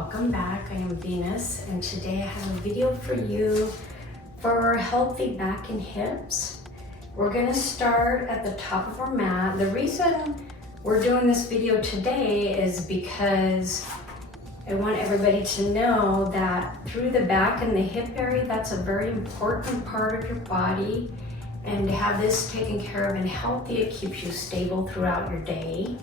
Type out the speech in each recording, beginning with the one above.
welcome back. I am Venus, and today I have a video for you for healthy back and hips. We're gonna start at the top of our mat. The reason we're doing this video today is because I want everybody to know that through the back and the hip area, that's a very important part of your body. And to have this taken care of and healthy, it keeps you stable throughout your day.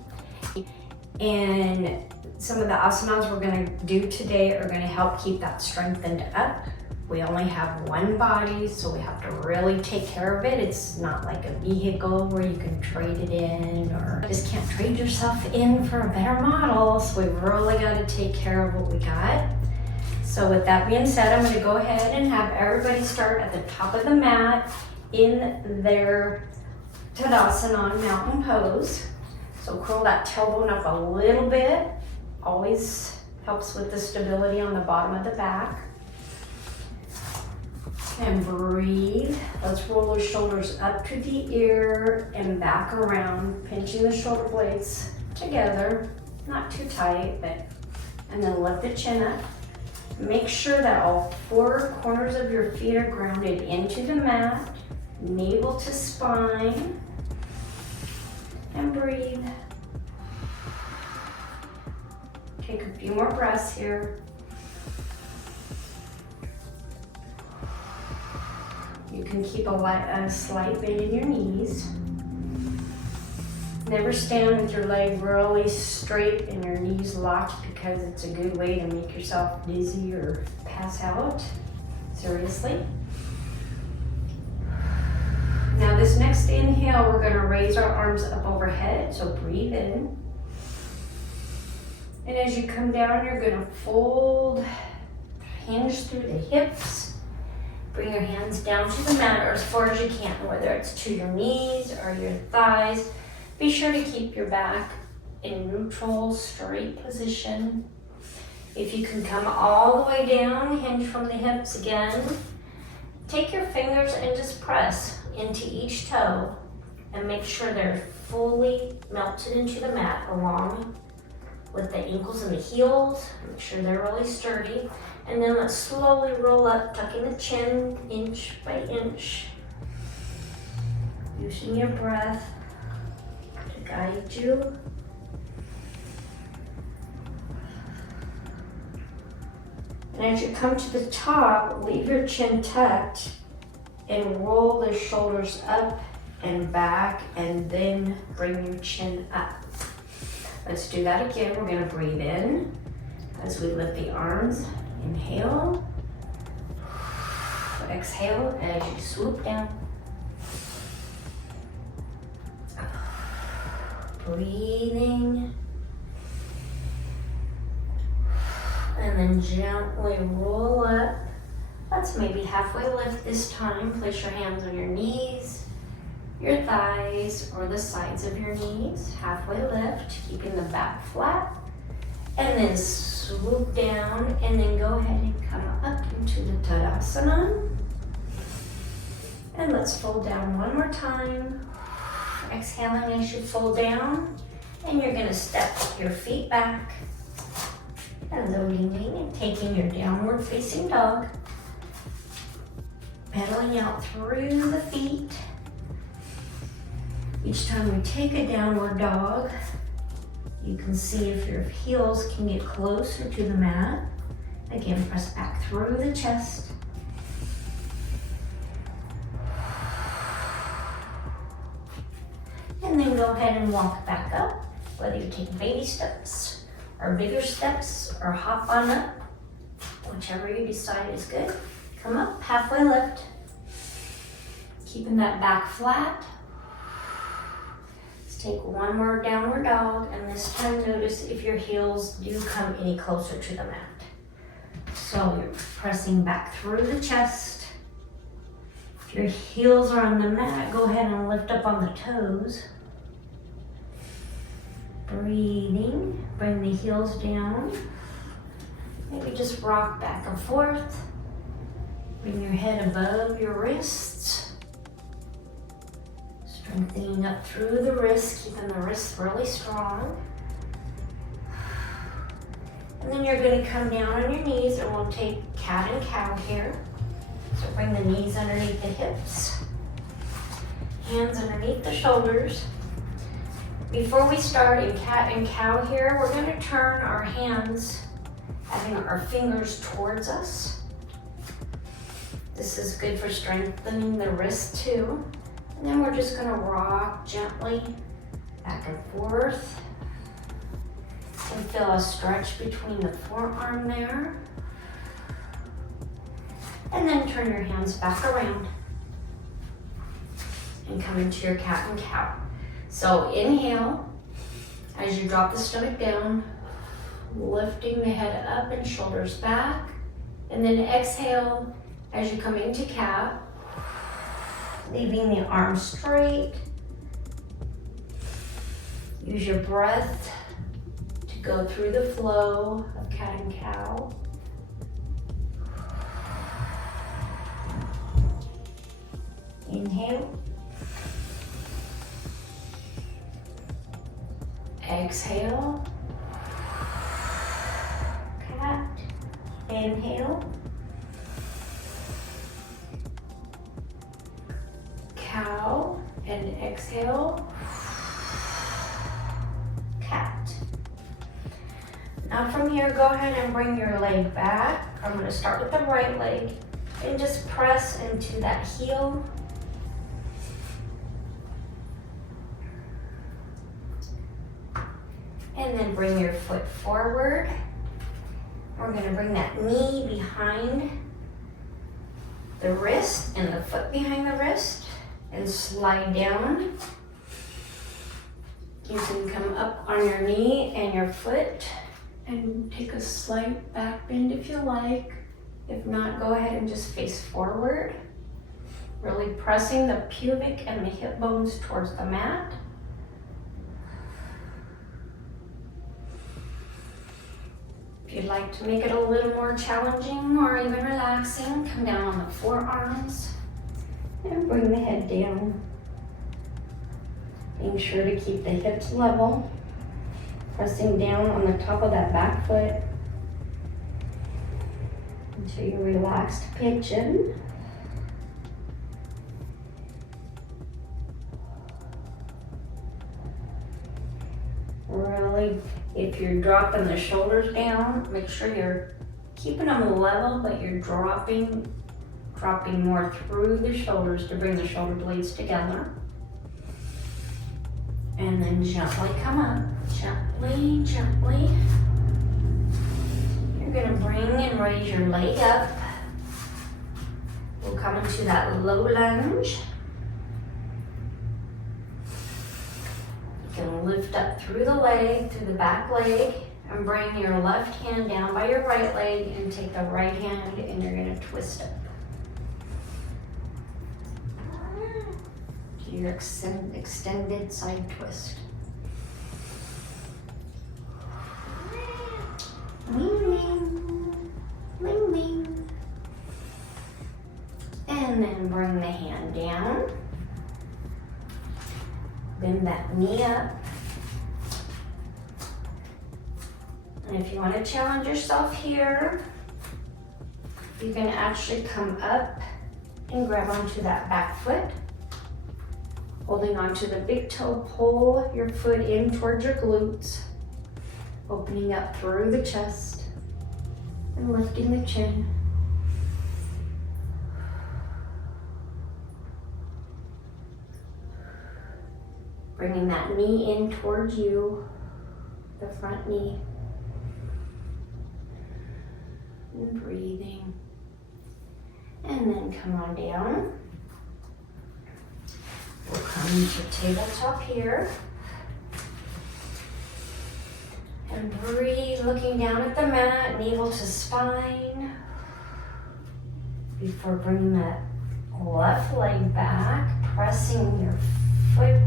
And some of the asanas we're gonna do today are gonna help keep that strengthened up. We only have one body, so we have to really take care of it. It's not like a vehicle where you can trade it in, or just can't trade yourself in for a better model. So we've really gotta take care of what we got. So with that being said, I'm gonna go ahead and have everybody start at the top of the mat in their Tadasana mountain pose. So curl that tailbone up a little bit. Always helps with the stability on the bottom of the back. And breathe. Let's roll those shoulders up to the ear and back around, pinching the shoulder blades together. Not too tight, and then lift the chin up. Make sure that all four corners of your feet are grounded into the mat, navel to spine, and breathe. Take a few more breaths here. You can keep a slight bend in your knees. Never stand with your leg really straight and your knees locked, because it's a good way to make yourself dizzy or pass out. Seriously. Now this next inhale, we're gonna raise our arms up overhead, so breathe in. And as you come down, you're gonna fold, hinge through the hips. Bring your hands down to the mat or as far as you can, whether it's to your knees or your thighs. Be sure to keep your back in neutral, straight position. If you can come all the way down, hinge from the hips again. Take your fingers and just press into each toe and make sure they're fully melted into the mat along with the ankles and the heels. Make sure they're really sturdy. And then let's slowly roll up, tucking the chin inch by inch. Using your breath to guide you. And as you come to the top, leave your chin tucked and roll the shoulders up and back, and then bring your chin up. Let's do that again. We're gonna breathe in as we lift the arms. Inhale. Exhale as you swoop down. Breathing. And then gently roll up. Let's maybe halfway lift this time. Place your hands on your knees, your thighs, or the sides of your knees. Halfway lift, keeping the back flat. And then swoop down, and then go ahead and come up into the Tadasana. And let's fold down one more time. Exhaling as you fold down. And you're gonna step your feet back. And loading and taking your downward facing dog. Pedaling out through the feet. Each time we take a downward dog, you can see if your heels can get closer to the mat. Again, press back through the chest. And then go ahead and walk back up, whether you take baby steps or bigger steps or hop on up, whichever you decide is good. Come up, halfway lift. Keeping that back flat. Take one more downward dog, and this time notice if your heels do come any closer to the mat. So you're pressing back through the chest. If your heels are on the mat, go ahead and lift up on the toes. Breathing, bring the heels down. Maybe just rock back and forth. Bring your head above your wrists. Strengthening up through the wrists, keeping the wrists really strong. And then you're gonna come down on your knees and we'll take cat and cow here. So bring the knees underneath the hips, hands underneath the shoulders. Before we start in cat and cow here, we're gonna turn our hands, having our fingers towards us. This is good for strengthening the wrist too. And then we're just gonna rock gently back and forth. And feel a stretch between the forearm there. And then turn your hands back around and come into your cat and cow. So inhale as you drop the stomach down, lifting the head up and shoulders back. And then exhale as you come into cat, leaving the arms straight. Use your breath to go through the flow of cat and cow. Inhale. Exhale. Cat. Inhale. Cow. And exhale. Cat. Now from here, go ahead and bring your leg back. I'm going to start with the right leg and just press into that heel. And then bring your foot forward. We're going to bring that knee behind the wrist and the foot behind the wrist and slide down. You can come up on your knee and your foot and take a slight back bend if you like. If not, go ahead and just face forward. Really pressing the pubic and the hip bones towards the mat. If you'd like to make it a little more challenging or even relaxing, come down on the forearms and bring the head down. Being sure to keep the hips level, pressing down on the top of that back foot until you relax to pigeon. Really, if you're dropping the shoulders down, make sure you're keeping them level, but you're dropping more through the shoulders to bring the shoulder blades together. And then gently come up, gently, gently. You're gonna bring and raise your leg up. We'll come into that low lunge. You can lift up through the leg, through the back leg, and bring your left hand down by your right leg and take the right hand and you're gonna twist up. To your extended side twist. Wing, wing, wing, wing. And then bring the hand down. Bend that knee up. And if you want to challenge yourself here, you can actually come up and grab onto that back foot. Holding onto the big toe, pull your foot in towards your glutes, opening up through the chest and lifting the chin. Bringing that knee in towards you, the front knee. And breathing. And then come on down. We'll come into tabletop here. And breathe, looking down at the mat, navel to spine. Before bringing that left leg back, pressing your foot,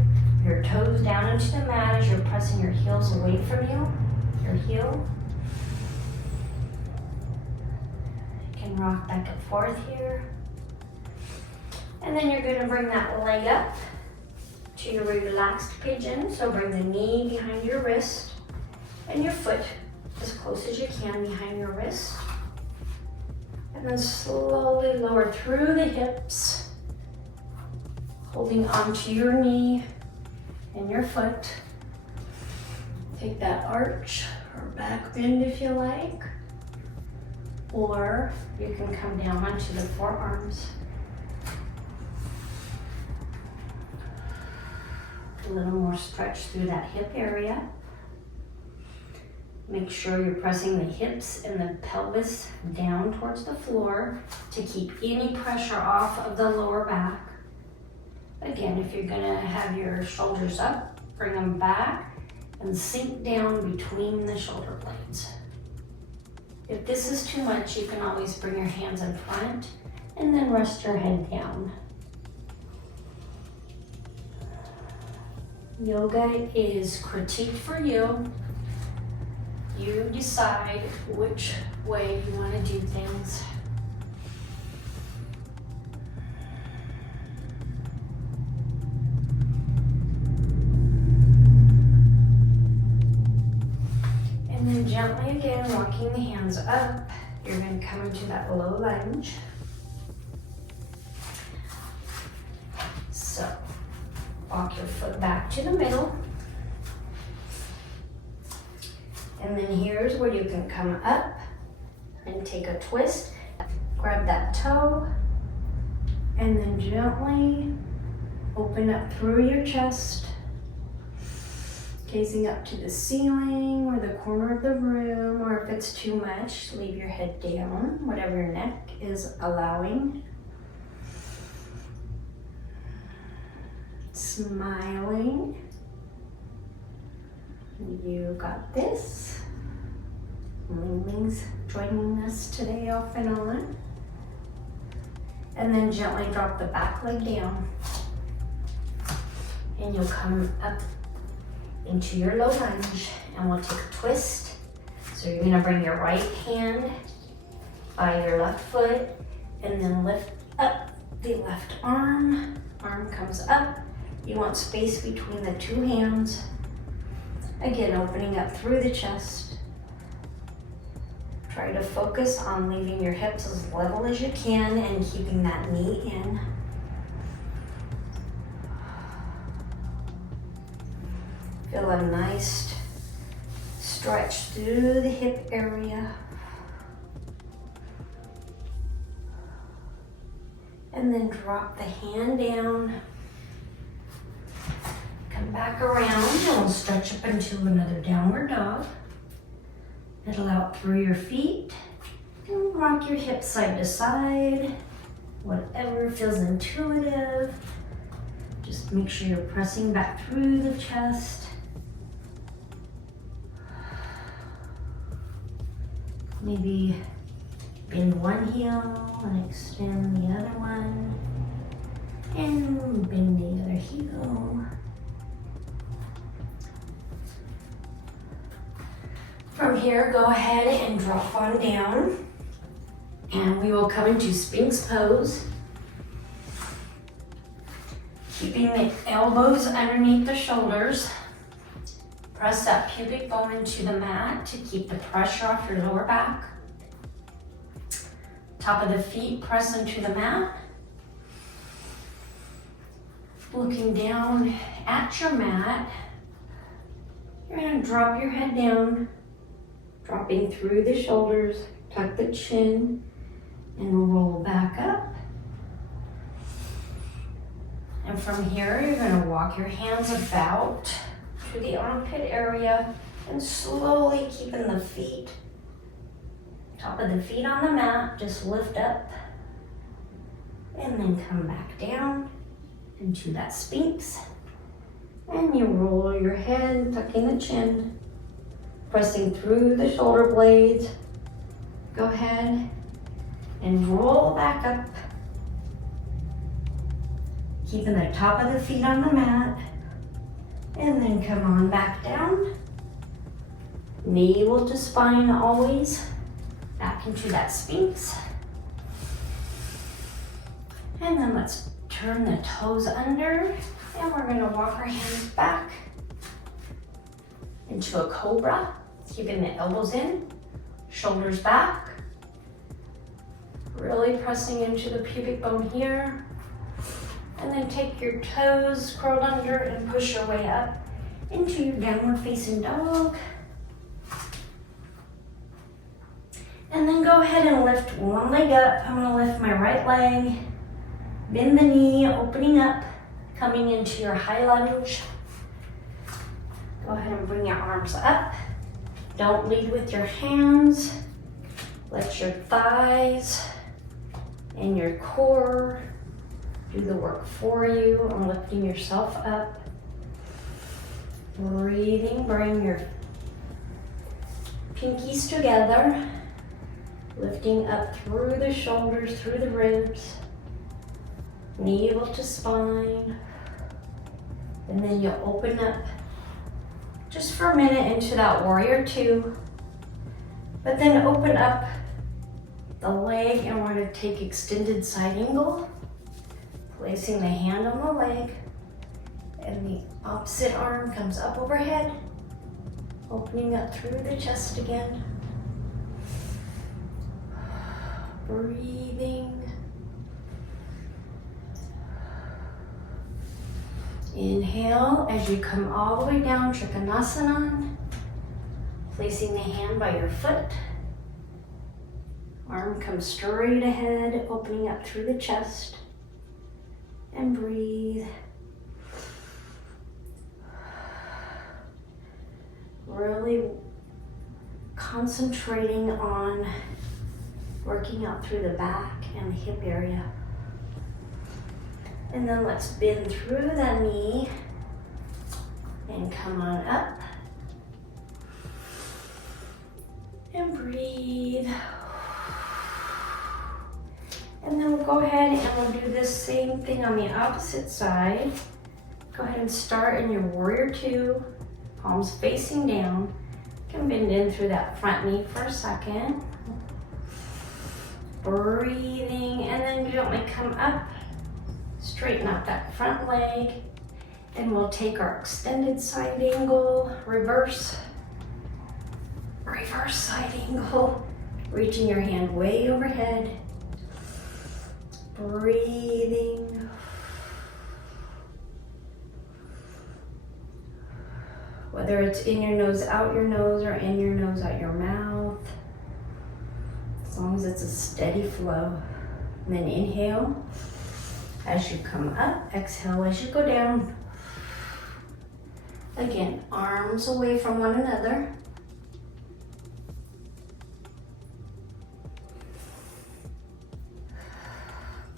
your toes down into the mat as you're pressing your heels away from you, your heel. You can rock back and forth here. And then you're gonna bring that leg up to your relaxed pigeon. So bring the knee behind your wrist and your foot as close as you can behind your wrist. And then slowly lower through the hips, holding onto your knee and your foot. Take that arch or back bend if you like, or you can come down onto the forearms. A little more stretch through that hip area. Make sure you're pressing the hips and the pelvis down towards the floor to keep any pressure off of the lower back. Again, if you're gonna have your shoulders up, bring them back and sink down between the shoulder blades. If this is too much, you can always bring your hands in front and then rest your head down. Yoga is critiqued for you. You decide which way you want to do things. And then gently again, walking the hands up, you're going to come into that low lunge. So, walk your foot back to the middle. And then here's where you can come up and take a twist. Grab that toe and then gently open up through your chest, gazing up to the ceiling or the corner of the room, or if it's too much, leave your head down, whatever your neck is allowing. Smiling. You got this. Ling Ling's joining us today off and on. And then gently drop the back leg down. And you'll come up into your low lunge and we'll take a twist. So you're gonna bring your right hand by your left foot and then lift up the left arm. Arm comes up. You want space between the two hands. Again, opening up through the chest. Try to focus on leaving your hips as level as you can and keeping that knee in. Feel a nice stretch through the hip area. And then drop the hand down. Come back around and we'll stretch up into another downward dog. Pedal out through your feet and rock your hips side to side. Whatever feels intuitive. Just make sure you're pressing back through the chest. Maybe bend one heel and extend the other one. And bend the other heel. From here, go ahead and drop on down. And we will come into Sphinx pose. Keeping the elbows underneath the shoulders. Press that pubic bone into the mat to keep the pressure off your lower back. Top of the feet press into the mat. Looking down at your mat, you're going to drop your head down, dropping through the shoulders, tuck the chin, and roll back up. And from here, you're going to walk your hands about to the armpit area and slowly keeping the feet, top of the feet on the mat, just lift up and then come back down into that Sphinx. And you roll your head, tucking the chin, pressing through the shoulder blades. Go ahead and roll back up, keeping the top of the feet on the mat. And then come on back down. Navel to spine always. Back into that Sphinx. And then let's turn the toes under. And we're going to walk our hands back into a cobra. Keeping the elbows in, shoulders back. Really pressing into the pubic bone here. And then take your toes curled under and push your way up into your downward facing dog. And then go ahead and lift one leg up. I'm gonna lift my right leg, bend the knee, opening up, coming into your high lunge. Go ahead and bring your arms up. Don't lead with your hands. Let your thighs and your core do the work for you on lifting yourself up. Breathing, bring your pinkies together. Lifting up through the shoulders, through the ribs, navel to spine. And then you'll open up just for a minute into that warrior two. But then open up the leg and we're gonna take extended side angle. Placing the hand on the leg. And the opposite arm comes up overhead. Opening up through the chest again. Breathing. Inhale as you come all the way down, Trikonasana. Placing the hand by your foot. Arm comes straight ahead, opening up through the chest. And breathe. Really concentrating on working out through the back and the hip area. And then let's bend through that knee and come on up. And breathe. And then we'll go ahead and we'll do this same thing on the opposite side. Go ahead and start in your warrior two, palms facing down. You can bend in through that front knee for a second. Breathing, and then gently come up, straighten out that front leg, and we'll take our extended side angle, reverse side angle, reaching your hand way overhead, breathing. Whether it's in your nose, out your nose, or in your nose, out your mouth. As long as it's a steady flow. And then inhale as you come up, exhale as you go down. Again, arms away from one another.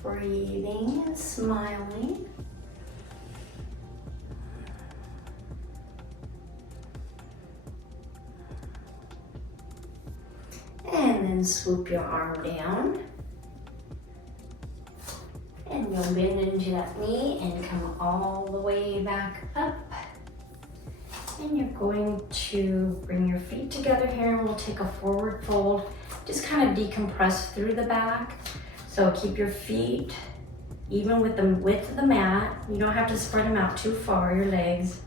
Breathing and smiling. And then swoop your arm down. And you'll bend into that knee and come all the way back up. And you're going to bring your feet together here and we'll take a forward fold. Just kind of decompress through the back. So keep your feet even with the width of the mat. You don't have to spread them out too far, your legs.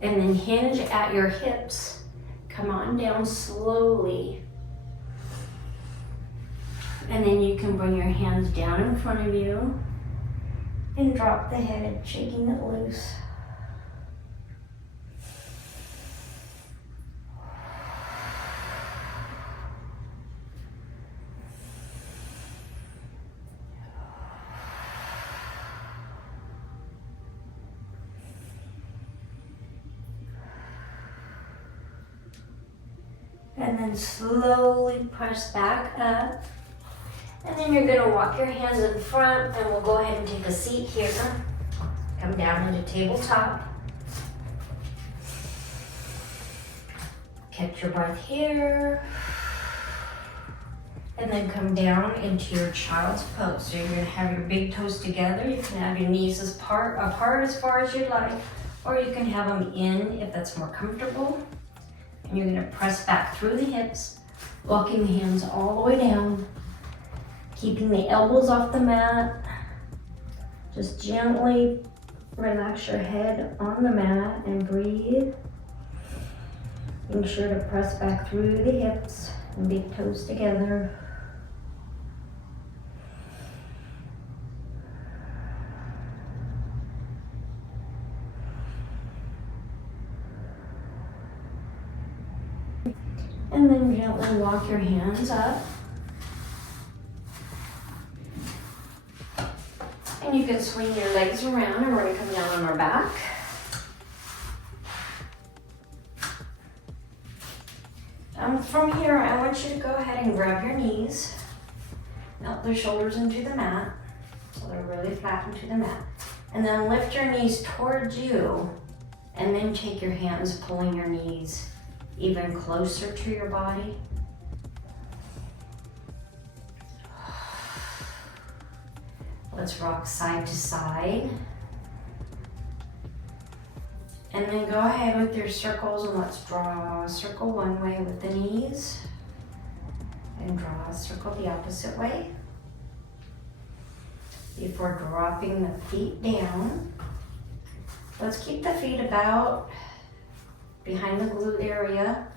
And then hinge at your hips. Come on down slowly. And then you can bring your hands down in front of you and drop the head, shaking it loose. And then slowly press back up. And then you're gonna walk your hands in front and we'll go ahead and take a seat here. Come down into tabletop. Catch your breath here. And then come down into your child's pose. So you're gonna have your big toes together. You can have your knees apart as far as you'd like, or you can have them in if that's more comfortable. And you're gonna press back through the hips, walking the hands all the way down, keeping the elbows off the mat. Just gently relax your head on the mat and breathe. Being sure to press back through the hips and big toes together. And then gently walk your hands up. And you can swing your legs around and we're going to come down on our back. From here, I want you to go ahead and grab your knees, melt the shoulders into the mat, so they're really flat into the mat. And then lift your knees towards you, and then take your hands pulling your knees even closer to your body. Let's rock side to side. And then go ahead with your circles and let's draw a circle one way with the knees and draw a circle the opposite way. Before dropping the feet down, let's keep the feet about behind the glute area.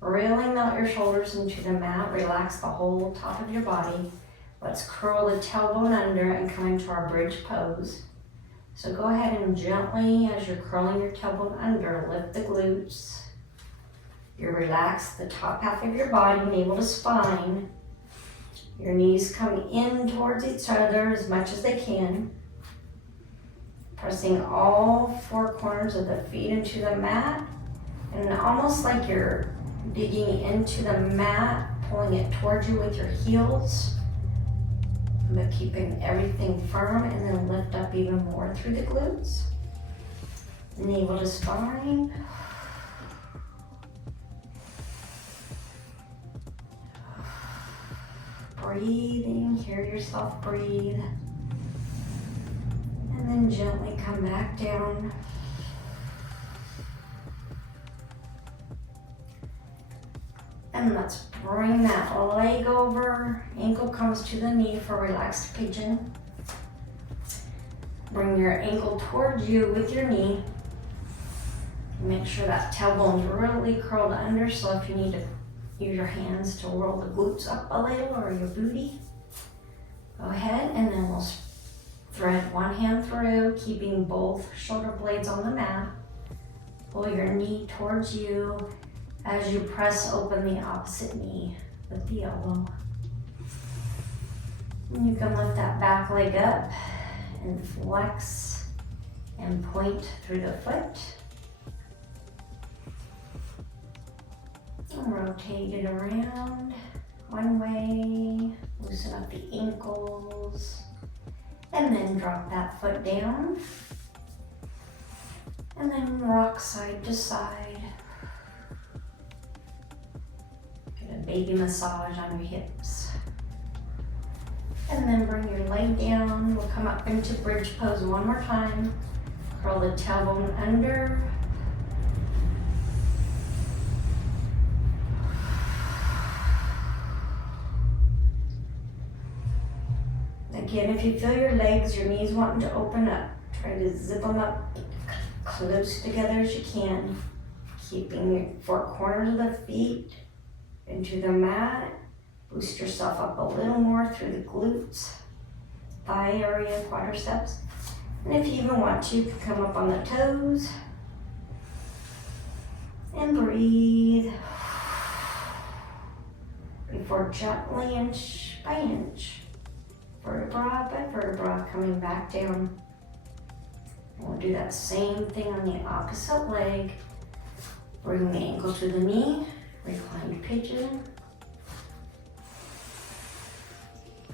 Really melt your shoulders into the mat, relax the whole top of your body. Let's curl the tailbone under and come into our bridge pose. So go ahead and gently, as you're curling your tailbone under, lift the glutes. You relax the top half of your body, navel to spine. Your knees come in towards each other as much as they can. Pressing all four corners of the feet into the mat. And almost like you're digging into the mat, pulling it towards you with your heels. But keeping everything firm, and then lift up even more through the glutes. Navel to spine. Breathing, hear yourself breathe. And then gently come back down. And let's bring that leg over, ankle comes to the knee for relaxed pigeon. Bring your ankle towards you with your knee. Make sure that tailbone's really curled under, so if you need to use your hands to roll the glutes up a little or your booty, go ahead, and then we'll thread one hand through, keeping both shoulder blades on the mat. Pull your knee towards you as you press open the opposite knee with the elbow. And you can lift that back leg up and flex and point through the foot. And rotate it around one way, loosen up the ankles, and then drop that foot down. And then rock side to side. Baby massage on your hips. And then bring your leg down. We'll come up into bridge pose one more time. Curl the tailbone under. Again, if you feel your legs, your knees wanting to open up, try to zip them up close together as you can. Keeping your four corners of the feet into the mat. Boost yourself up a little more through the glutes, thigh area, quadriceps. And if you even want to, you can come up on the toes and breathe. Before gently, inch by inch, vertebra by vertebra, coming back down. And we'll do that same thing on the opposite leg. Bring the ankle to the knee. Reclined pigeon.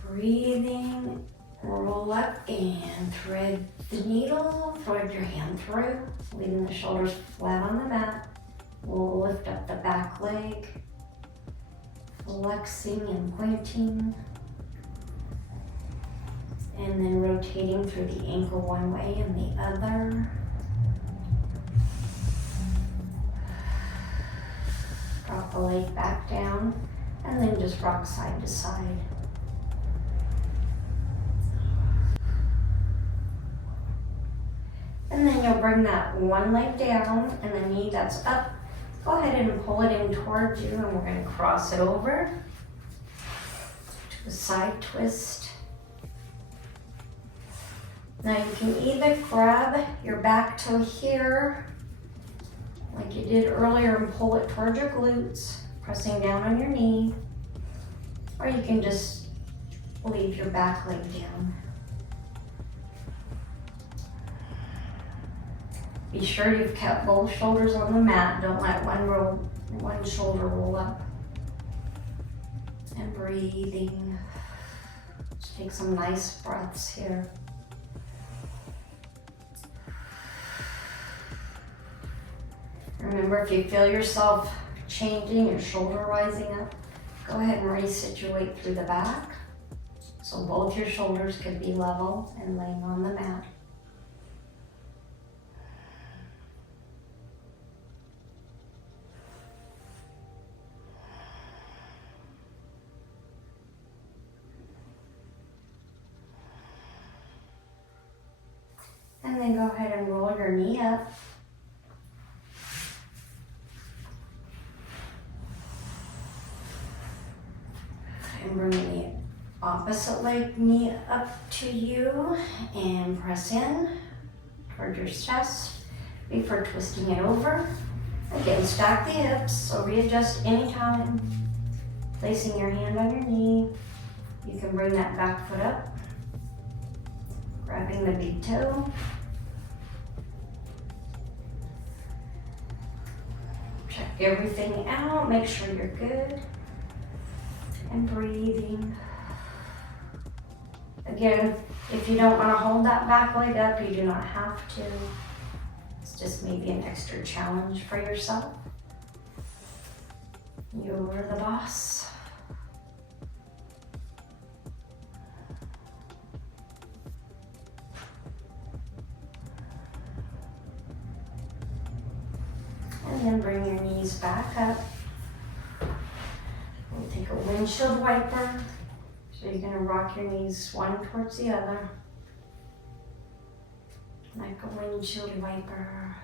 Breathing, roll up and thread the needle, thread your hand through, leaving the shoulders flat on the mat. We'll lift up the back leg, flexing and pointing, and then rotating through the ankle one way and the other. Drop the leg back down, and then just rock side to side. And then you'll bring that one leg down, and the knee that's up Go ahead and pull it in towards you, and we're going to cross it over to a side twist. Now you can either grab your back toe here, like you did earlier, and pull it towards your glutes, pressing down on your knee, or you can just leave your back leg down. Be sure you've kept both shoulders on the mat. Don't let one shoulder roll up. And breathing. Just take some nice breaths here. Remember, if you feel yourself changing, your shoulder rising up, go ahead and resituate through the back. So both your shoulders could be level and laying on the mat. And then go ahead and roll your knee up. And bring the opposite leg knee up to you and press in toward your chest before twisting it over. Again, stack the hips, so readjust anytime. Placing your hand on your knee. You can bring that back foot up. Grabbing the big toe. Check everything out, make sure you're good. And breathing. Again, if you don't want to hold that back leg up, you do not have to. It's just maybe an extra challenge for yourself. You're the boss. And then bring your knees back up. We'll take a windshield wiper. So you're going to rock your knees one towards the other. Like a windshield wiper.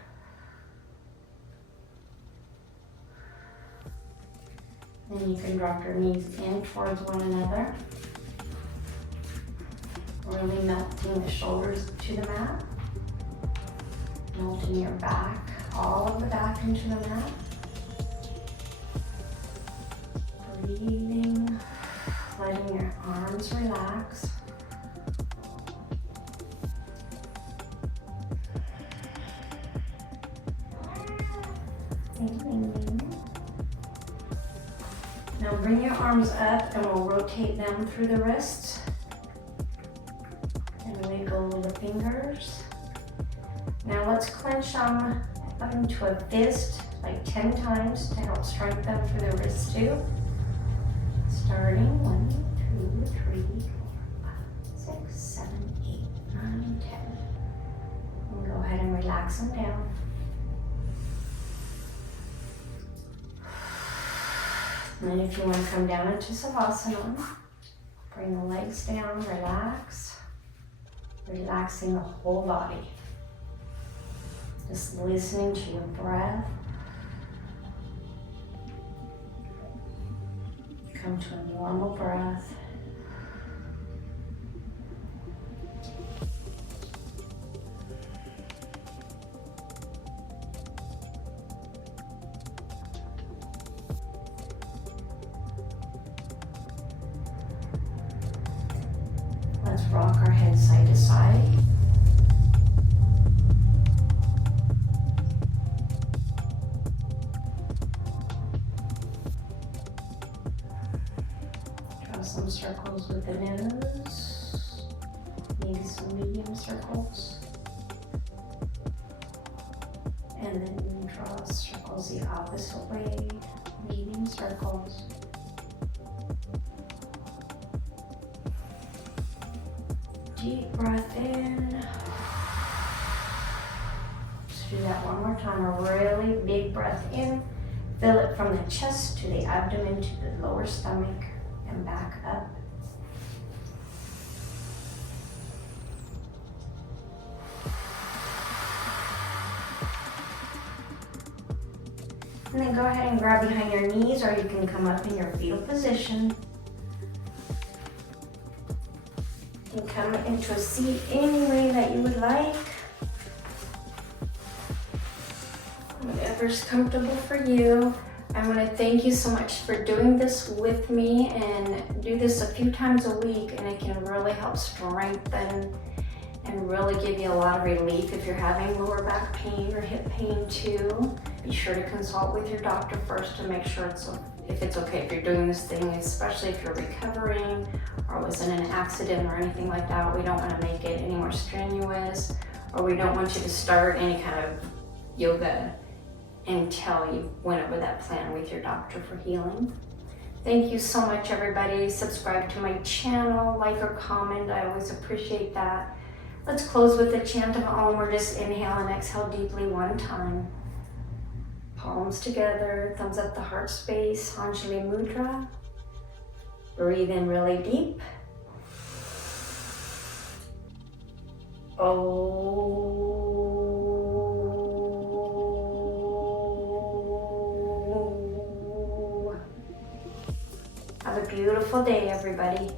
Then you can drop your knees in towards one another. Really melting the shoulders to the mat. Melting your back, all of the back into the mat. Breathing, letting your arms relax. Now bring your arms up and we'll rotate them through the wrists. And wiggle the fingers. Now let's clench them up into a fist like 10 times to help strengthen through the wrists too. Starting 1, 2, 3, 4, 5, 6, 7, 8, 9, 10. And go ahead and relax them down. And then if you want to come down into Savasana, bring the legs down, relax. Relaxing the whole body. Just listening to your breath. Come to a normal breath. Let's rock our head side to side. Draw some circles with the nose. Maybe some medium circles. And then draw circles the opposite way. Medium circles. Deep breath in. Let's do that one more time. A really big breath in. Fill it from the chest to the abdomen to the lower stomach and back up. And then go ahead and grab behind your knees, or you can come up in your fetal position. You can come into a seat any way that you would like. Whatever's comfortable for you. I want to thank you so much for doing this with me, and do this a few times a week, and it can really help strengthen and really give you a lot of relief if you're having lower back pain or hip pain too. Be sure to consult with your doctor first to make sure if it's okay if you're doing this thing, especially if you're recovering or was in an accident or anything like that. We don't want to make it any more strenuous, or we don't want you to start any kind of yoga until you went over that plan with your doctor for healing. Thank you so much, everybody. Subscribe to my channel, like or comment. I always appreciate that. Let's close with the chant of Om. We're just inhale and exhale deeply one time. Palms together, thumbs up the heart space, Anjali Mudra. Breathe in really deep. Have a beautiful day, everybody.